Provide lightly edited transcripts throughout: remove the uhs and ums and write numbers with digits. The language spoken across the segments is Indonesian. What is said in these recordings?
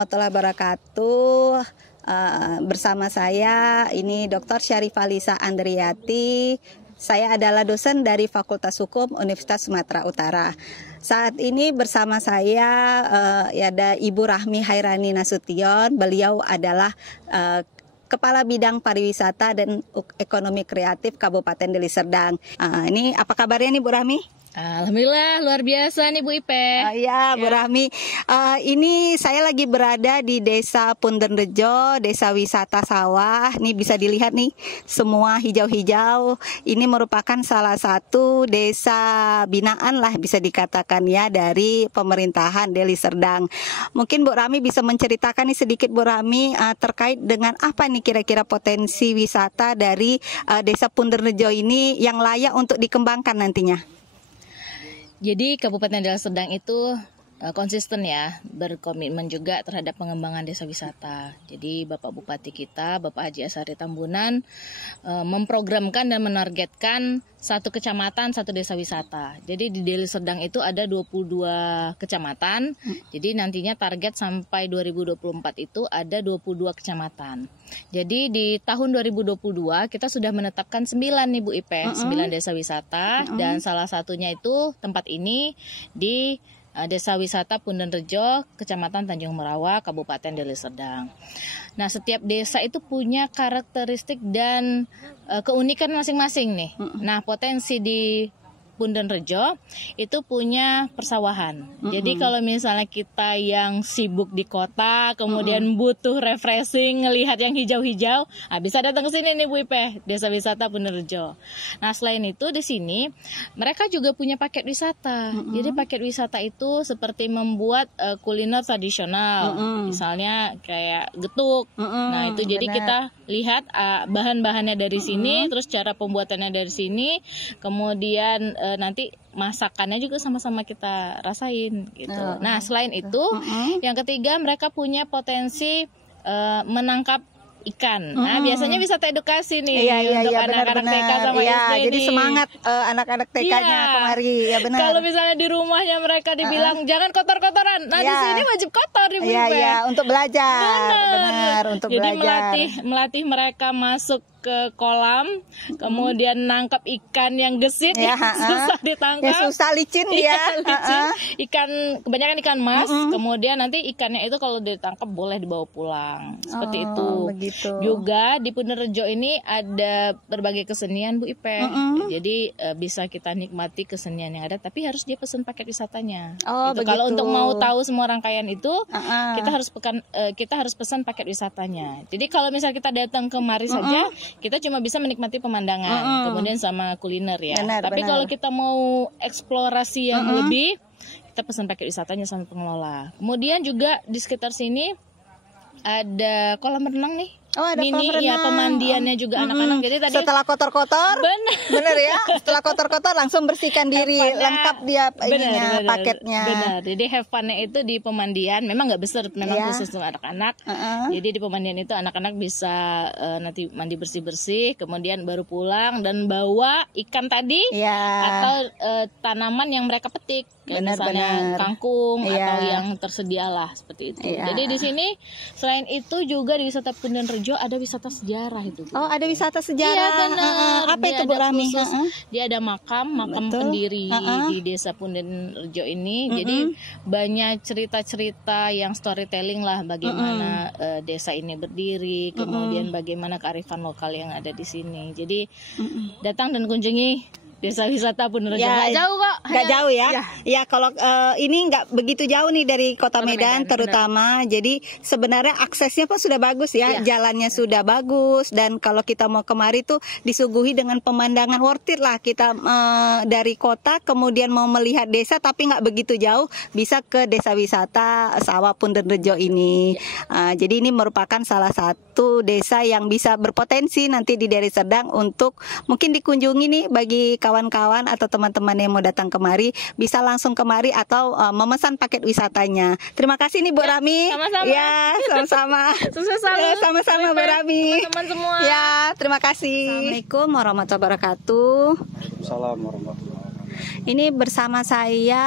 Warahmatullahi wabarakatuh. Bersama saya ini Dr. Syarifah Lisa Andriati. Saya adalah dosen dari Fakultas Hukum Universitas Sumatera Utara. Saat ini bersama saya ada Ibu Rahmi Hairani Nasution. Beliau adalah Kepala Bidang Pariwisata dan Ekonomi Kreatif Kabupaten Deli Serdang. Ini apa kabarnya nih Bu Rahmi? Alhamdulillah luar biasa nih Bu Ipe. Ya Bu Rahmi, ini saya lagi berada di Desa Pundenrejo, Desa Wisata Sawah. Nih bisa dilihat nih semua hijau-hijau. Ini merupakan salah satu desa binaan lah bisa dikatakan ya dari pemerintahan Deli Serdang. Mungkin Bu Rahmi bisa menceritakan nih sedikit Bu Rahmi terkait dengan apa nih kira-kira potensi wisata dari Desa Pundenrejo ini yang layak untuk dikembangkan nantinya. Jadi Kabupaten Deli Serdang itu konsisten ya, berkomitmen juga terhadap pengembangan desa wisata. Jadi Bapak Bupati kita, Bapak Haji Asari Tambunan, memprogramkan dan menargetkan satu kecamatan, satu desa wisata. Jadi di Deli Serdang itu ada 22 kecamatan. Jadi nantinya target sampai 2024 itu ada 22 kecamatan. Jadi di tahun 2022 kita sudah menetapkan 9 nih Bu Ipe, 9 desa wisata. Dan salah satunya itu tempat ini di Desa Wisata Pundenrejo, Kecamatan Tanjung Merawa, Kabupaten Deli Serdang. Nah, setiap desa itu punya karakteristik dan keunikan masing-masing nih. Nah, potensi di Pundenrejo itu punya persawahan. Jadi kalau misalnya kita yang sibuk di kota, kemudian butuh refreshing, ngelihat yang hijau-hijau, bisa datang ke sini nih Bu Ipe, Desa Wisata Pundenrejo. Nah, selain itu di sini mereka juga punya paket wisata. Jadi paket wisata itu seperti membuat kuliner tradisional, misalnya kayak getuk. Nah, itu jadi kita lihat bahan-bahannya dari sini, terus cara pembuatannya dari sini, kemudian nanti masakannya juga sama-sama kita rasain gitu. Nah, selain itu yang ketiga mereka punya potensi menangkap ikan. Nah, biasanya wisata edukasi nih untuk anak-anak TK sama SD. Jadi semangat anak-anak TK-nya kemari. Ya benar. Kalau misalnya di rumahnya mereka dibilang jangan kotor-kotoran. Nah, di sini wajib kotor di Bu Ipe. Untuk belajar. Benar, untuk jadi belajar. melatih mereka masuk ke kolam, kemudian nangkap ikan yang gesit, yang susah ditangkap, yang susah licin licin. Ikan kebanyakan ikan mas, kemudian nanti ikannya itu kalau ditangkap boleh dibawa pulang, seperti itu. Begitu. Juga di Pundenrejo ini ada berbagai kesenian Bu Ipe, jadi bisa kita nikmati kesenian yang ada, tapi harus dia pesan paket wisatanya. Gitu. Kalau untuk mau tahu semua rangkaian itu, kita harus pesan paket wisatanya. Jadi kalau misal kita datang kemari saja, kita cuma bisa menikmati pemandangan, kemudian sama kuliner ya. Tapi kalau kita mau eksplorasi yang lebih, kita pesan paket wisatanya sama pengelola. Kemudian juga di sekitar sini ada kolam renang nih. Ada mini ya, pemandiannya juga anak-anak. Jadi tadi setelah kotor-kotor, bener ya. Setelah kotor-kotor langsung bersihkan diri, lengkap dia paketnya. Benar. Jadi have fun-nya itu di pemandian. Memang nggak besar, memang khusus untuk anak-anak. Jadi di pemandian itu anak-anak bisa nanti mandi bersih-bersih, kemudian baru pulang dan bawa ikan tadi atau tanaman yang mereka petik. Misalnya kangkung atau yang tersedia lah seperti itu. Jadi di sini selain itu juga di wisata Pundenrejo ada wisata sejarah itu. Ada wisata sejarah. Iya benar. Apa itu Bu Rahmi? Dia ada makam pendiri di Desa Pundenrejo ini. Jadi banyak cerita-cerita yang storytelling lah bagaimana desa ini berdiri, kemudian bagaimana kearifan lokal yang ada di sini. Jadi datang dan kunjungi Desa Wisata Pundenrejo. Nggak jauh kok. Nggak jauh ya? Ya kalau ini nggak begitu jauh nih dari Kota Medan terutama. Jadi sebenarnya aksesnya pun sudah bagus ya. Jalannya sudah bagus. Dan kalau kita mau kemari tuh disuguhi dengan pemandangan worth it lah. Kita dari kota kemudian mau melihat desa tapi nggak begitu jauh. Bisa ke Desa Wisata Sawah Pundenrejo ini. Jadi ini merupakan salah satu desa yang bisa berpotensi nanti di Deli Serdang untuk mungkin dikunjungi nih bagi kawan-kawan atau teman-teman yang mau datang kemari, bisa langsung kemari atau memesan paket wisatanya. Terima kasih nih Bu Rahmi. Sama-sama. Ya, sama-sama. Sama-sama Bu Rahmi. Teman-teman semua. Ya, terima kasih. Assalamualaikum warahmatullahi wabarakatuh. Waalaikumsalam warahmatullahi wabarakatuh. Ini bersama saya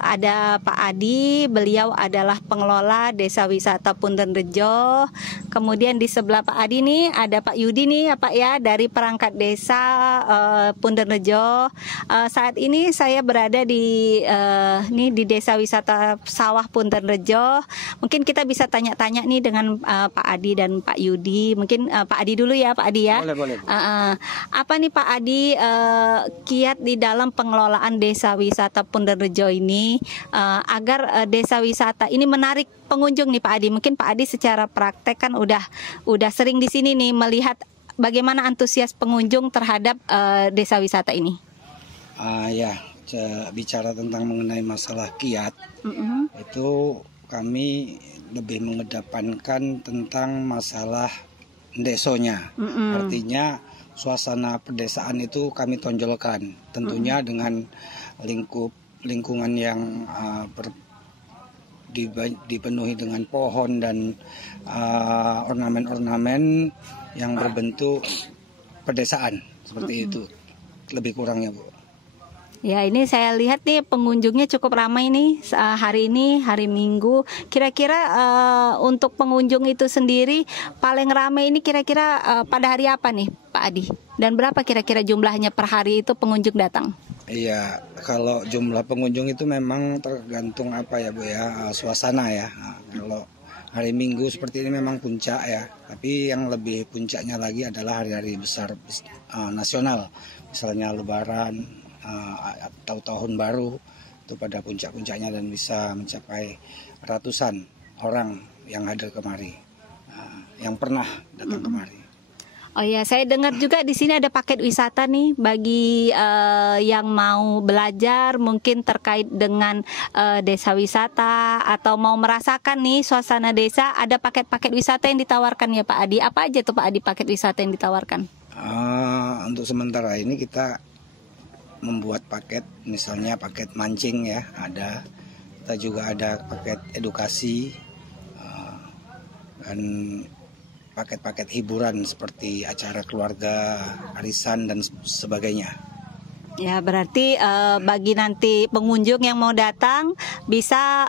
ada Pak Adi, beliau adalah pengelola Desa Wisata Punten Rejo. Kemudian di sebelah Pak Adi nih ada Pak Yudi nih ya Pak ya, dari perangkat desa Punten Rejo. Saat ini saya berada di di Desa Wisata Sawah Punten Rejo. Mungkin kita bisa tanya-tanya nih dengan Pak Adi dan Pak Yudi. Mungkin Pak Adi dulu ya Pak Adi ya. Boleh. Apa nih Pak Adi kiat di dalam pengelolaan Desa Wisata Punten Rejo ini agar desa wisata ini menarik pengunjung nih Pak Adi. Mungkin Pak Adi secara praktek kan udah sering di sini nih melihat bagaimana antusias pengunjung terhadap desa wisata ini. Bicara tentang mengenai masalah kiat, itu kami lebih mengedepankan tentang masalah desonya. Artinya suasana pedesaan itu kami tonjolkan, tentunya dengan lingkungan yang dipenuhi dengan pohon dan ornamen-ornamen yang berbentuk pedesaan seperti itu, lebih kurangnya Bu. Ya, ini saya lihat nih pengunjungnya cukup ramai nih hari ini, hari Minggu. Kira-kira untuk pengunjung itu sendiri paling ramai ini kira-kira pada hari apa nih Pak Adi? Dan berapa kira-kira jumlahnya per hari itu pengunjung datang? Iya, kalau jumlah pengunjung itu memang tergantung apa ya Bu ya, suasana ya. Kalau hari Minggu seperti ini memang puncak ya, tapi yang lebih puncaknya lagi adalah hari-hari besar nasional, misalnya Lebaran atau Tahun Baru, itu pada puncak-puncaknya dan bisa mencapai ratusan orang yang hadir kemari, yang pernah datang kemari. Oh ya, saya dengar juga di sini ada paket wisata nih bagi yang mau belajar mungkin terkait dengan desa wisata atau mau merasakan nih suasana desa, ada paket-paket wisata yang ditawarkan ya Pak Adi. Apa aja tuh Pak Adi paket wisata yang ditawarkan? Untuk sementara ini kita membuat paket, misalnya paket mancing ya ada. Kita juga ada paket edukasi dan paket-paket hiburan seperti acara keluarga, arisan dan sebagainya. Ya, berarti bagi nanti pengunjung yang mau datang bisa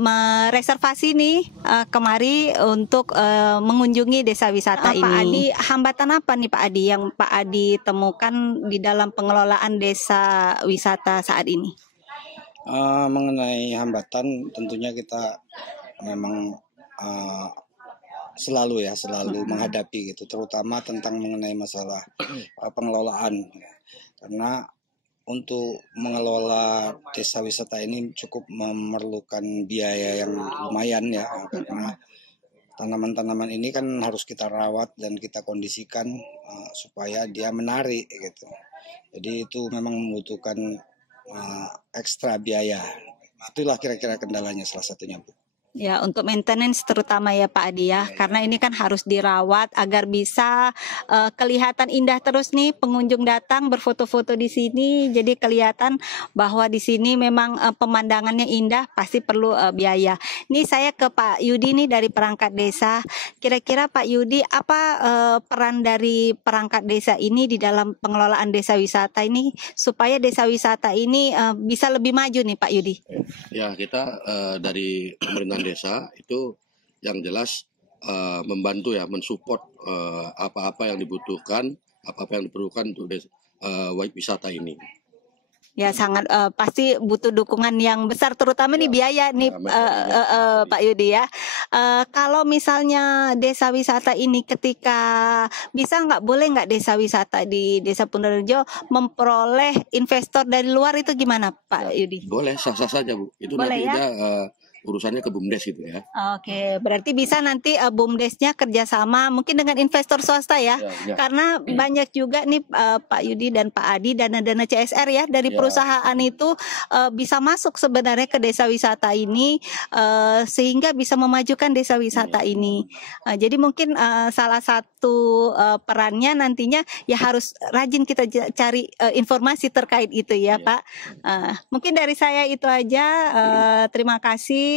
mereservasi nih kemari untuk mengunjungi desa wisata ini. Pak Adi, hambatan apa nih Pak Adi yang Pak Adi temukan di dalam pengelolaan desa wisata saat ini? Mengenai hambatan, tentunya kita memang selalu menghadapi gitu, terutama tentang mengenai masalah pengelolaan, karena untuk mengelola desa wisata ini cukup memerlukan biaya yang lumayan ya, karena tanaman-tanaman ini kan harus kita rawat dan kita kondisikan supaya dia menarik gitu. Jadi itu memang membutuhkan ekstra biaya. Itulah kira-kira kendalanya salah satunya Bu. Ya, untuk maintenance terutama ya Pak Adi ya, karena ini kan harus dirawat agar bisa kelihatan indah terus nih pengunjung datang berfoto-foto di sini, jadi kelihatan bahwa di sini memang pemandangannya indah, pasti perlu biaya. Ini saya ke Pak Yudi nih dari perangkat desa. Kira-kira Pak Yudi apa peran dari perangkat desa ini di dalam pengelolaan desa wisata ini supaya desa wisata ini bisa lebih maju nih Pak Yudi? Ya, kita dari pemerintahan desa itu yang jelas membantu ya, mensupport apa-apa yang dibutuhkan, apa-apa yang diperlukan untuk wisata ini. Ya, sangat pasti butuh dukungan yang besar, terutama nih biaya nih Pak Yudi ya. Kalau misalnya desa wisata ini ketika boleh nggak desa wisata di Desa Punten Rejo memperoleh investor dari luar, itu gimana Pak Yudi? Boleh, sah-sah saja Bu. Itu boleh, nanti ya? Urusannya ke BUMDes gitu ya. Oke, berarti bisa nanti BUMDesnya kerjasama mungkin dengan investor swasta ya, karena banyak juga nih Pak Yudi dan Pak Adi dana-dana CSR ya dari perusahaan itu bisa masuk sebenarnya ke desa wisata ini sehingga bisa memajukan desa wisata ini. Jadi mungkin salah satu perannya nantinya ya harus rajin kita cari informasi terkait itu ya Pak. Mungkin dari saya itu aja. Terima kasih.